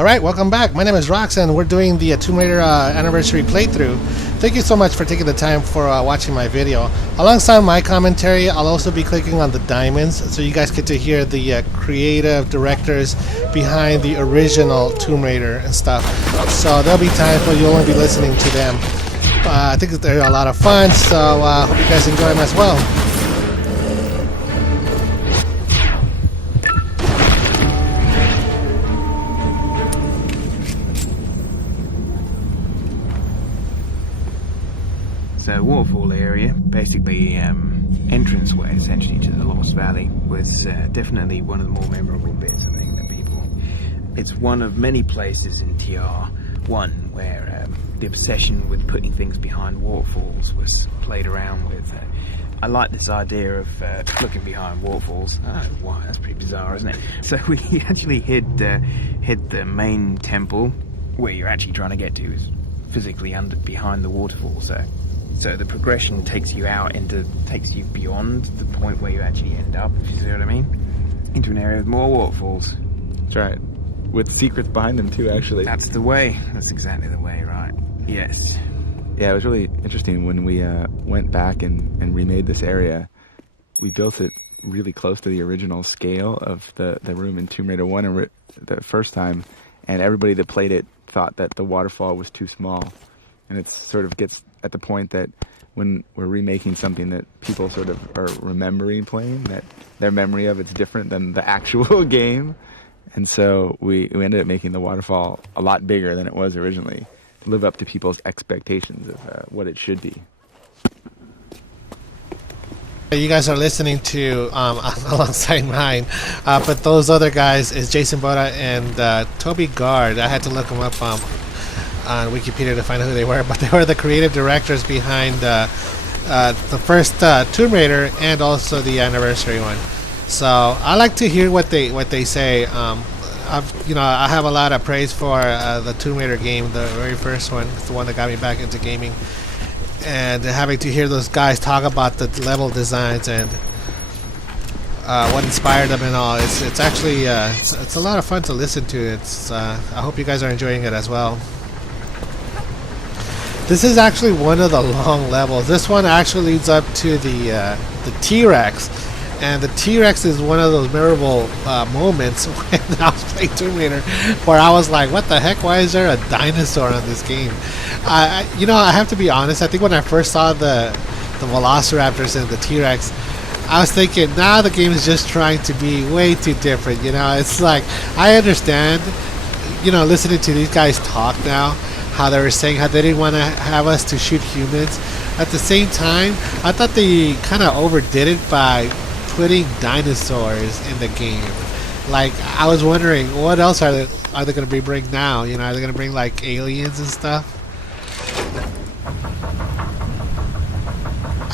Alright, welcome back. My name is Rox and we're doing the Tomb Raider anniversary playthrough. Thank you so much for taking the time for watching my video. Alongside my commentary, I'll also be clicking on the diamonds so you guys get to hear the creative directors behind the original Tomb Raider and stuff. So there'll be times where you'll only be listening to them. I think they're a lot of fun, so hope you guys enjoy them as well. So waterfall area, basically entranceway essentially to the Lost Valley, was definitely one of the more memorable bits, I think, that people. It's one of many places in TR1 where the obsession with putting things behind waterfalls was played around with. I like this idea of looking behind waterfalls. Oh, wow, that's pretty bizarre, isn't it? So we actually hid the main temple, where you're actually trying to get to is physically behind the waterfall. So the progression takes you beyond the point where you actually end up, if you see what I mean, into an area with more waterfalls. That's right. With secrets behind them too, actually. That's the way. That's exactly the way, right? Yes. Yeah, it was really interesting when we went back and remade this area. We built it really close to the original scale of the room in Tomb Raider 1 the first time, and everybody that played it thought that the waterfall was too small. And it sort of gets at the point that when we're remaking something that people sort of are remembering playing, that their memory of it's different than the actual game. And so we ended up making the waterfall a lot bigger than it was originally to live up to people's expectations of what it should be. You guys are listening to alongside mine, but those other guys is Jason Boda and Toby Gard. I had to look them up on Wikipedia to find out who they were, but they were the creative directors behind the first Tomb Raider and also the anniversary one. So I like to hear what they say. I have a lot of praise for the Tomb Raider game, the very first one. It's the one that got me back into gaming, and having to hear those guys talk about the level designs and what inspired them and all. It's actually it's a lot of fun to listen to. I hope you guys are enjoying it as well. This is actually one of the long levels. This one actually leads up to the T-Rex, and the T-Rex is one of those memorable moments when I was playing Tomb Raider, where I was like, "What the heck? Why is there a dinosaur on this game?" I have to be honest. I think when I first saw the Velociraptors and the T-Rex, I was thinking, now the game is just trying to be way too different. It's like, I understand, listening to these guys talk now, how they were saying how they didn't want to have us to shoot humans. At the same time, I thought they kind of overdid it by putting dinosaurs in the game. Like, I was wondering, what else are they going to bring now? Are they going to bring like aliens and stuff?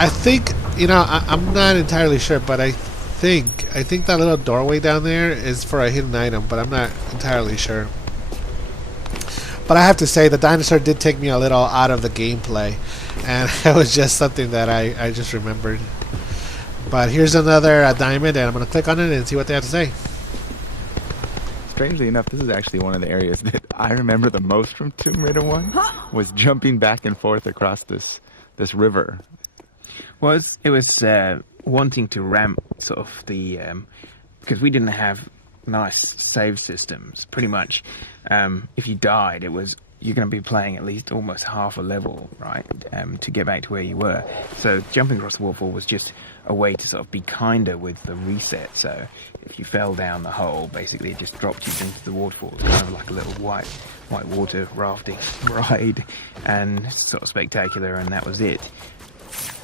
I think, I'm not entirely sure, but I think that little doorway down there is for a hidden item, but I'm not entirely sure. But I have to say, the dinosaur did take me a little out of the gameplay, and it was just something that I just remembered. But here's another diamond, and I'm going to click on it and see what they have to say. Strangely enough, this is actually one of the areas that I remember the most from Tomb Raider 1, was jumping back and forth across this river. Well, it was wanting to ramp sort of the because we didn't have nice save systems. Pretty much, if you died, you're going to be playing at least almost half a level, right, to get back to where you were. So jumping across the waterfall was just a way to sort of be kinder with the reset. So if you fell down the hole, basically it just dropped you into the waterfall. It's kind of like a little white water rafting ride, and sort of spectacular, and that was it.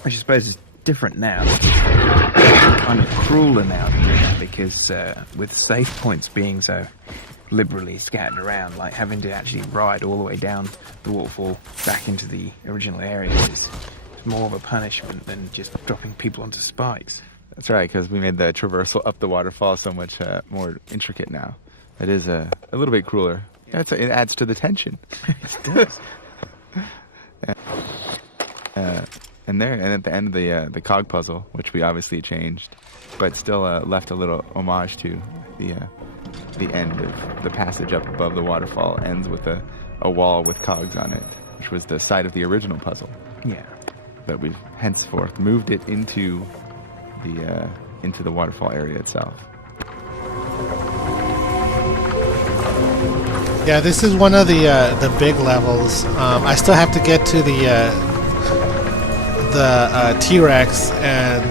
Which I suppose is different now. It's kind of crueler now because with save points being so liberally scattered around, like having to actually ride all the way down the waterfall back into the original area is more of a punishment than just dropping people onto spikes. That's right, because we made the traversal up the waterfall so much more intricate now. It is a little bit crueler. Yeah, it adds to the tension. It does. And at the end of the cog puzzle, which we obviously changed, but still left a little homage to the the end of the passage up above the waterfall ends with a wall with cogs on it, which was the side of the original puzzle. Yeah. But we've henceforth moved it into the waterfall area itself. Yeah, this is one of the big levels. I still have to get to the T-Rex, and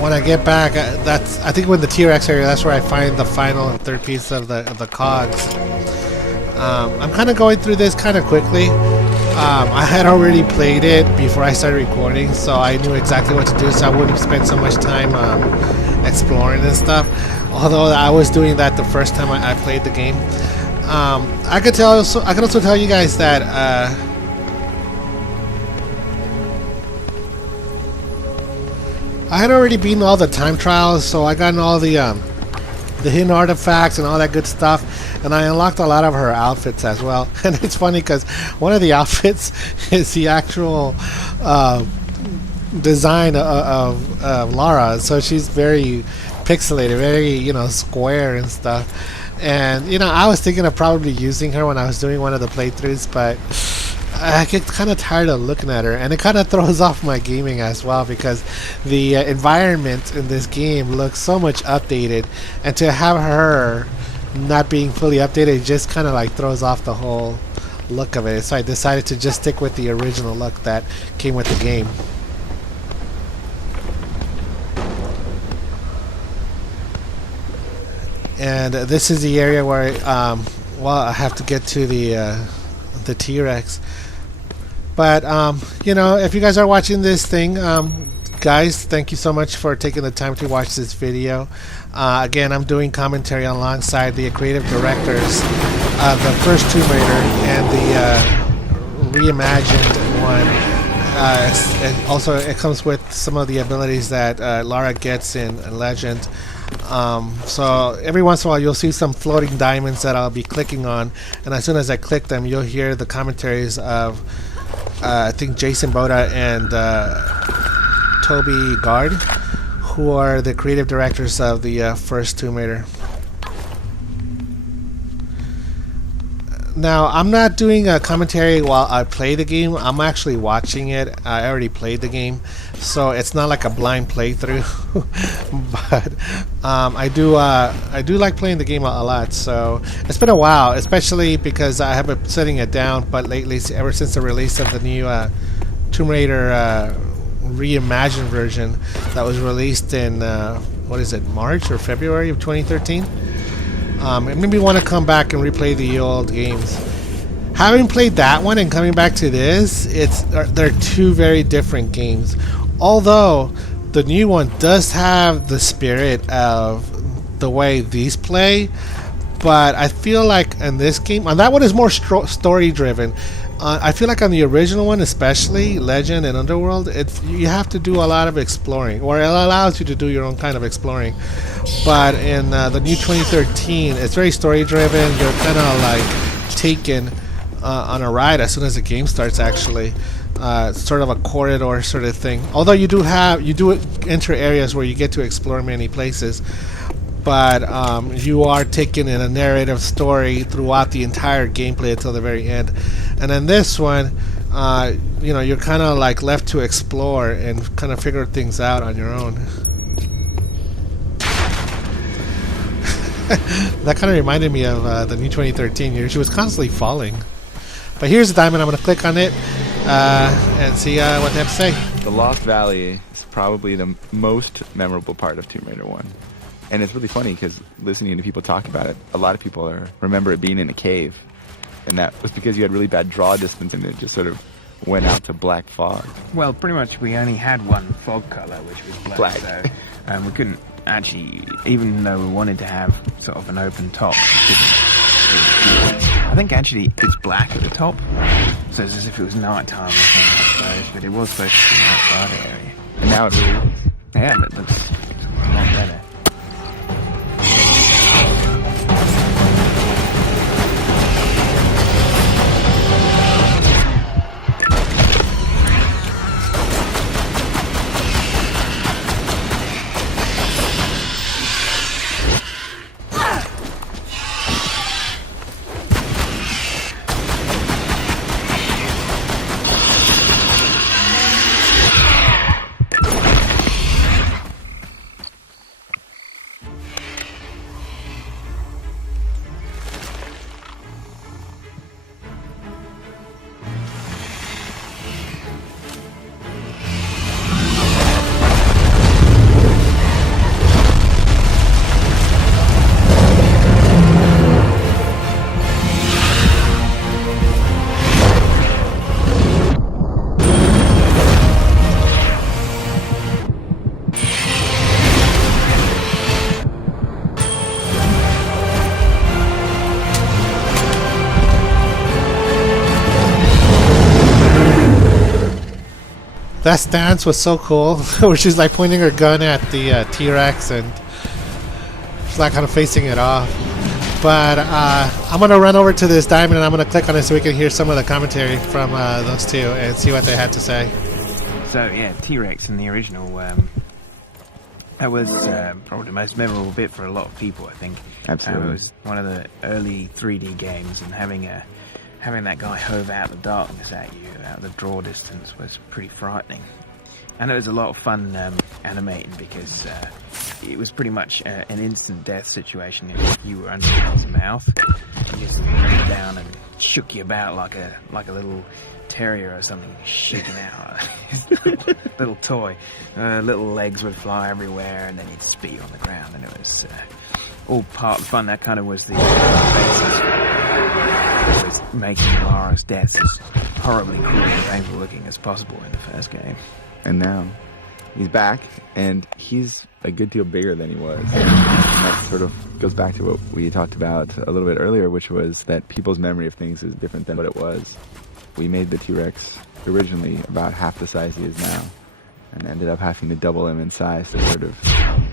when I get back, I think when the T-Rex area, that's where I find the final and third piece of the cogs. I'm kind of going through this kind of quickly. I had already played it before I started recording, so I knew exactly what to do, so I wouldn't spend so much time exploring and stuff. Although I was doing that the first time I played the game. I could also tell you guys that I had already beaten all the time trials, so I gotten all the hidden artifacts and all that good stuff, and I unlocked a lot of her outfits as well. And it's funny because one of the outfits is the actual design of Lara, so she's very pixelated, very square and stuff. And I was thinking of probably using her when I was doing one of the playthroughs, but I get kind of tired of looking at her, and it kind of throws off my gaming as well, because the environment in this game looks so much updated, and to have her not being fully updated just kind of like throws off the whole look of it. So I decided to just stick with the original look that came with the game. And this is the area where I have to get to the T-Rex. But if you guys are watching this thing, guys, thank you so much for taking the time to watch this video. Again, I'm doing commentary alongside the creative directors of the first Tomb Raider and the reimagined one. Also, it comes with some of the abilities that Lara gets in Legend. So every once in a while you'll see some floating diamonds that I'll be clicking on, and as soon as I click them, you'll hear the commentaries of I think Jason Boda and Toby Gard, who are the creative directors of the first Tomb Raider. Now, I'm not doing a commentary while I play the game. I'm actually watching it. I already played the game, so it's not like a blind playthrough. But I do like playing the game a lot. So it's been a while, especially because I have been setting it down. But lately, ever since the release of the new Tomb Raider reimagined version that was released in March or February of 2013. It made me want to come back and replay the old games. Having played that one and coming back to this, they're two very different games. Although the new one does have the spirit of the way these play, but I feel like in this game, and that one is more story driven. I feel like on the original one, especially Legend and Underworld, you have to do a lot of exploring, or it allows you to do your own kind of exploring. But in the new 2013, it's very story driven. You're kind of like taken on a ride as soon as the game starts. Actually, sort of a corridor sort of thing. Although you do enter areas where you get to explore many places. But you are taken in a narrative story throughout the entire gameplay until the very end. And in this one, you're kind of like left to explore and kind of figure things out on your own. That kind of reminded me of the new 2013 year. She was constantly falling. But here's the diamond. I'm going to click on it and see what they have to say. The Lost Valley is probably the most memorable part of Tomb Raider 1. And it's really funny because listening to people talk about it, a lot of people remember it being in a cave. And that was because you had really bad draw distance and it just sort of went out to black fog. Well, pretty much we only had one fog color, which was black. So we couldn't actually, even though we wanted to have sort of an open top, we couldn't. I think actually it's black at the top, so it's as if it was night time or something, I suppose, but it was supposed to be an outside area. And now it really is. Yeah, that looks a lot better. That stance was so cool, where she's like pointing her gun at the T-Rex and she's like kind of facing it off. But I'm gonna run over to this diamond and I'm gonna click on it so we can hear some of the commentary from those two and see what they had to say. So yeah, T-Rex in the original, that was probably the most memorable bit for a lot of people, I think. Absolutely. It was one of the early 3D games, and having that guy hove out the darkness at you out of the draw distance was pretty frightening. And it was a lot of fun animating, because it was pretty much an instant death situation if you were under his mouth. He just leaned down and shook you about like a little terrier or something, shaking out little toy. Little legs would fly everywhere, and then he'd spit you on the ground, and it was all part of the fun. That kind of was the was making Lara's deaths as horribly cruel and painful looking as possible in the first game. And now he's back, and he's a good deal bigger than he was. That sort of goes back to what we talked about a little bit earlier, which was that people's memory of things is different than what it was. We made the T-Rex originally about half the size he is now, and ended up having to double him in size to sort of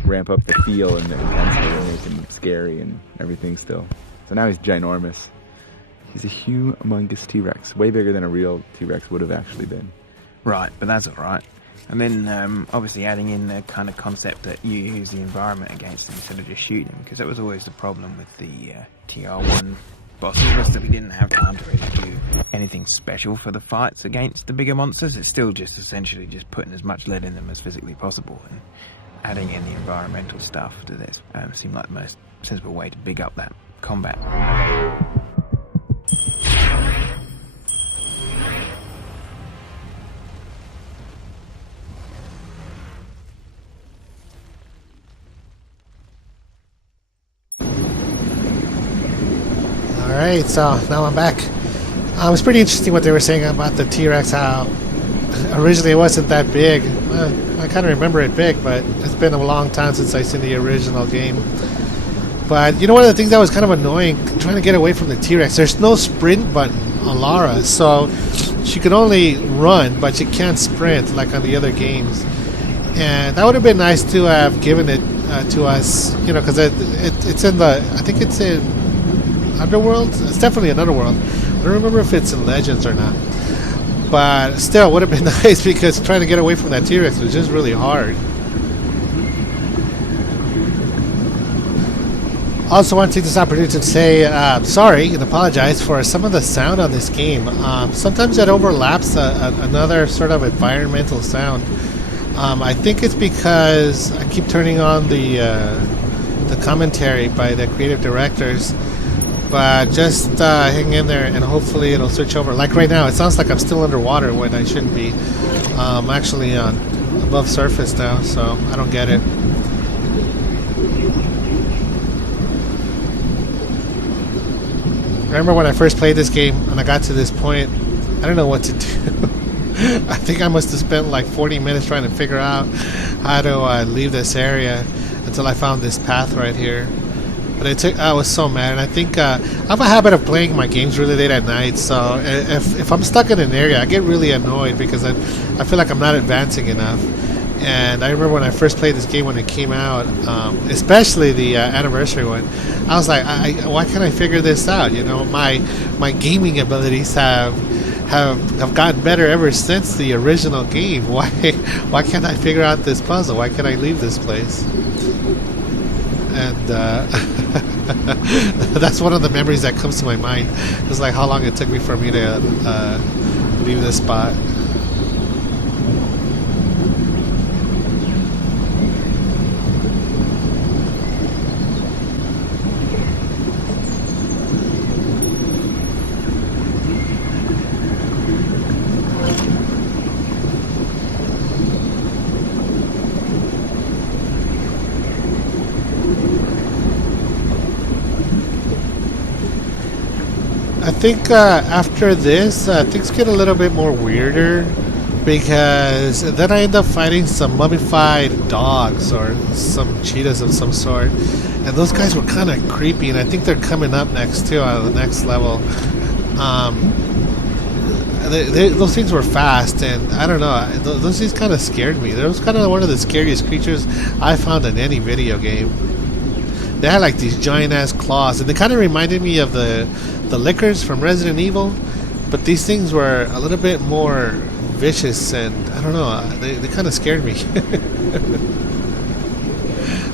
ramp up the feel and the intensity and scary and everything still. So now he's ginormous. He's a humongous T-Rex, way bigger than a real T-Rex would have actually been. Right, but that's alright. And then obviously adding in the kind of concept that you use the environment against him instead of just shooting him, because that was always the problem with the TR1 bosses, was that we didn't have time to really do anything special for the fights against the bigger monsters. It's still just essentially just putting as much lead in them as physically possible, and adding in the environmental stuff to this seemed like the most sensible way to big up that combat. Alright, so now I'm back. It's pretty interesting what they were saying about the T-Rex, how originally it wasn't that big. I kind of remember it big, but it's been a long time since I've seen the original game. But you know, one of the things that was kind of annoying, trying to get away from the T-Rex, there's no sprint button on Lara, so she can only run, but she can't sprint like on the other games. And that would have been nice to have given it to us, you know, because it's in the, I think it's in Underworld? It's definitely an Underworld. I don't remember if it's in Legends or not. But still, it would have been nice, because trying to get away from that T-Rex was just really hard. Also want to take this opportunity to say sorry and apologize for some of the sound on this game. Sometimes it overlaps another sort of environmental sound. I think it's because I keep turning on the commentary by the creative directors. But just hang in there and hopefully it'll switch over. Like right now, it sounds like I'm still underwater when I shouldn't be. I'm actually on above surface now, so I don't get it. I remember when I first played this game and I got to this point, I don't know what to do. I think I must have spent like 40 minutes trying to figure out how to leave this area until I found this path right here. But I was so mad, and I think I have a habit of playing my games really late at night, so if I'm stuck in an area, I get really annoyed because I feel like I'm not advancing enough. And I remember when I first played this game when it came out, especially the anniversary one, I was like, why can't I figure this out? You know, my gaming abilities have gotten better ever since the original game. Why can't I figure out this puzzle? Why can't I leave this place? And that's one of the memories that comes to my mind. It's like how long it took me for me to leave this spot. I think after this, things get a little bit more weirder, because then I end up fighting some mummified dogs or some cheetahs of some sort, and those guys were kind of creepy, and I think they're coming up next too, on the next level. those things were fast, and I don't know, those things kind of scared me. That was kind of one of the scariest creatures I found in any video game. They had like these giant ass claws, and they kind of reminded me of the lickers from Resident Evil, but these things were a little bit more vicious, and I don't know, they kind of scared me.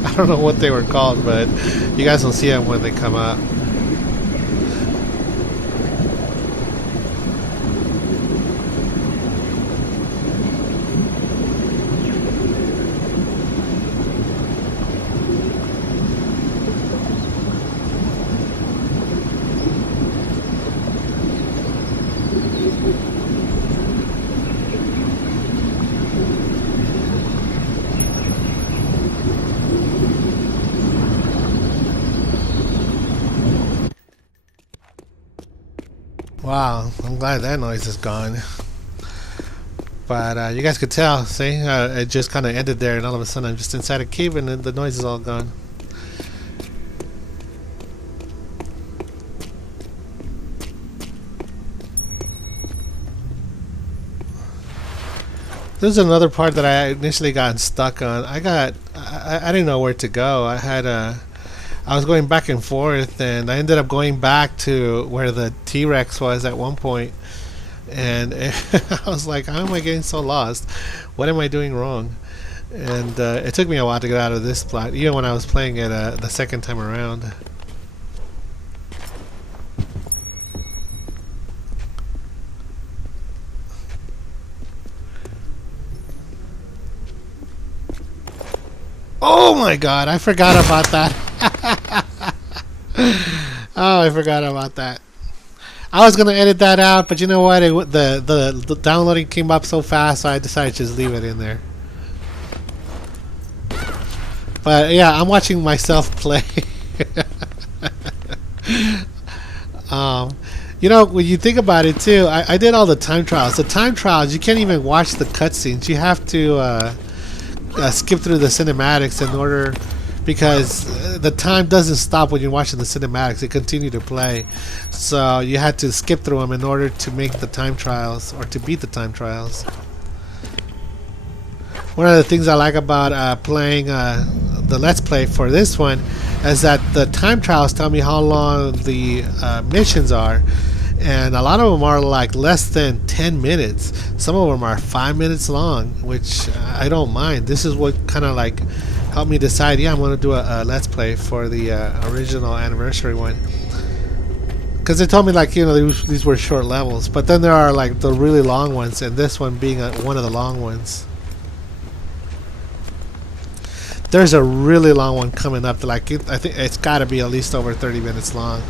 I don't know what they were called, but you guys will see them when they come up. Wow, I'm glad that noise is gone. But you guys could tell, see, it just kind of ended there, and all of a sudden I'm just inside a cave and the noise is all gone. There's another part that I initially got stuck on. I didn't know where to go. I was going back and forth, and I ended up going back to where the T-Rex was at one point, and I was like, how am I getting so lost? What am I doing wrong? And it took me a while to get out of this spot, even when I was playing it the second time around. Oh my god, I forgot about that. Oh, I forgot about that. I was gonna edit that out, but you know what? The downloading came up so fast, so I decided to just leave it in there. But yeah, I'm watching myself play. You know, when you think about it too, I did all the time trials. The time trials, you can't even watch the cutscenes. You have to skip through the cinematics in order, because the time doesn't stop when you're watching the cinematics. They continue to play, so you had to skip through them in order to make the time trials, or to beat the time trials. One of the things I like about playing the Let's Play for this one is that the time trials tell me how long the missions are, and a lot of them are like less than 10 minutes. Some of them are 5 minutes long, which I don't mind. This is what kind of like helped me decide, yeah, I'm going to do a Let's Play for the original anniversary one. Because they told me, like, you know, these were short levels, but then there are like the really long ones, and this one being one of the long ones. There's a really long one coming up. I think it's got to be at least over 30 minutes long.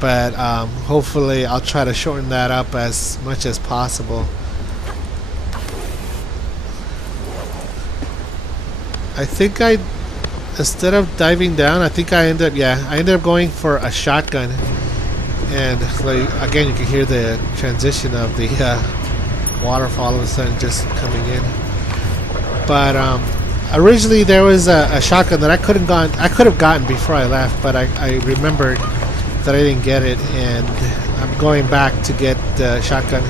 But hopefully I'll try to shorten that up as much as possible. I think instead of diving down, I think I ended up going for a shotgun. And like, again, you can hear the transition of the waterfall all of a sudden just coming in. But originally there was a shotgun that I could have gotten before I left, but I remembered that I didn't get it, and I'm going back to get the shotgun.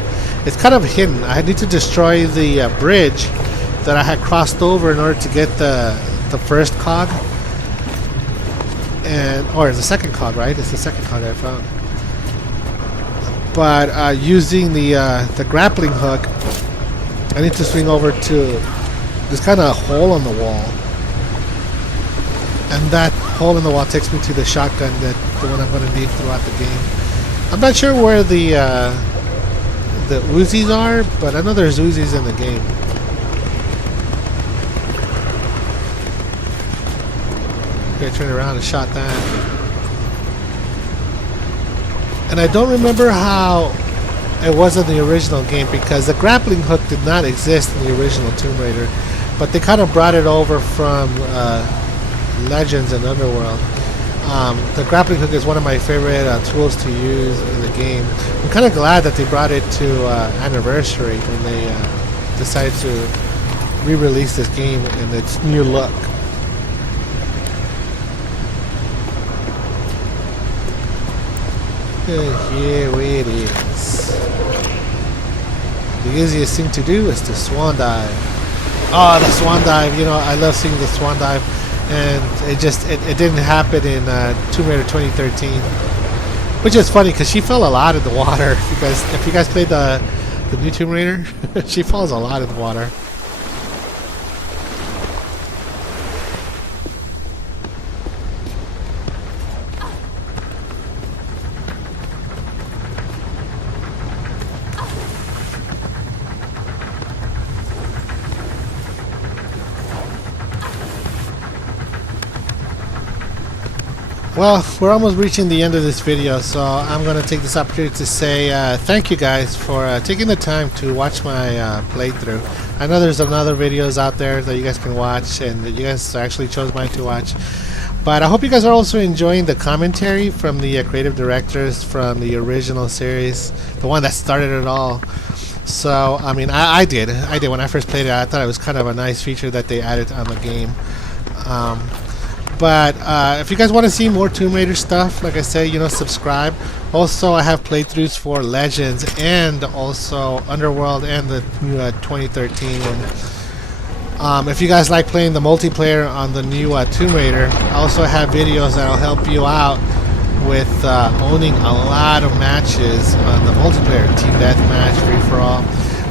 It's kind of hidden. I need to destroy the bridge that I had crossed over in order to get the first cog, or the second cog, right? It's the second cog I found. But using the grappling hook, I need to swing over to this kind of hole on the wall, and that hole in the wall takes me to the shotgun, the one I'm going to need throughout the game. I'm not sure where the Uzis are, but I know there's Uzis in the game. Okay, I turned around and shot that. And I don't remember how it was in the original game, because the grappling hook did not exist in the original Tomb Raider, but they kind of brought it over from Legends and Underworld. The grappling hook is one of my favorite tools to use in the game. I'm kind of glad that they brought it to Anniversary when they decided to re-release this game in its new look. And here it is. easiest thing to do is the swan dive. Oh, the swan dive! You know, I love seeing the swan dive, and it didn't happen in Tomb Raider 2013, which is funny because she fell a lot in the water. If you guys played the new Tomb Raider, she falls a lot in the water. Well, we're almost reaching the end of this video, so I'm going to take this opportunity to say thank you guys for taking the time to watch my playthrough. I know there's other videos out there that you guys can watch, and that you guys actually chose mine to watch. But I hope you guys are also enjoying the commentary from the creative directors from the original series, the one that started it all. So, I mean, I did when I first played it. I thought it was kind of a nice feature that they added on the game. But if you guys want to see more Tomb Raider stuff, like I say, you know, subscribe. Also, I have playthroughs for Legends and also Underworld and the new 2013 one. If you guys like playing the multiplayer on the new Tomb Raider, I also have videos that'll help you out with owning a lot of matches on the multiplayer, team deathmatch, free for all,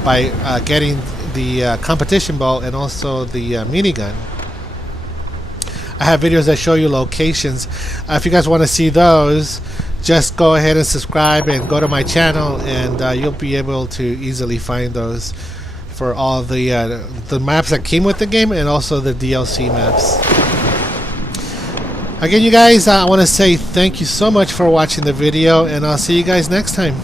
by getting the competition bow and also the minigun. I have videos that show you locations. If you guys want to see those, just go ahead and subscribe and go to my channel, and you'll be able to easily find those for all the maps that came with the game and also the DLC maps. Again, you guys, I want to say thank you so much for watching the video, and I'll see you guys next time.